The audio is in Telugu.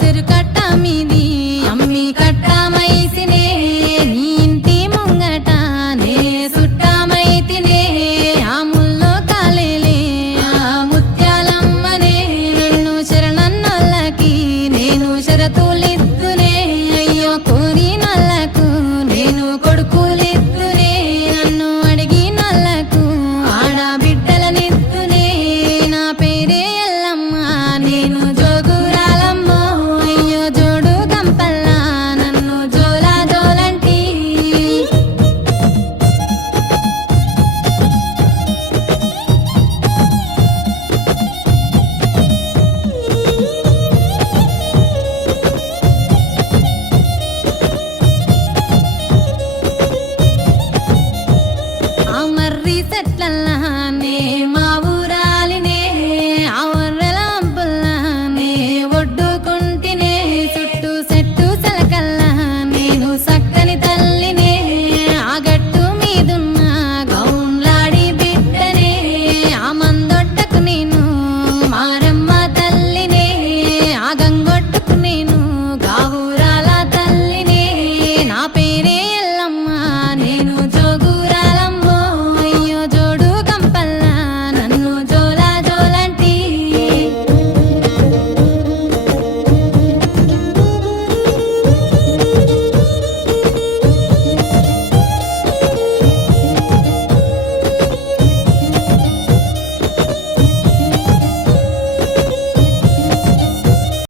ఉసిరు కట్ట మీది అమ్మి కట్ట మైసినే నీ ఇంటి ముంగటనే సుట్టమైతినే ఆ ముల్లో కాలేలే ఆ ముత్యాలమ్మనే నిన్ను శరణన్నోళ్ళకి నేను శరతులిద్దునే అయ్యో కోరి నల్లకు నేను కొడుకు చెట్లల్లా నే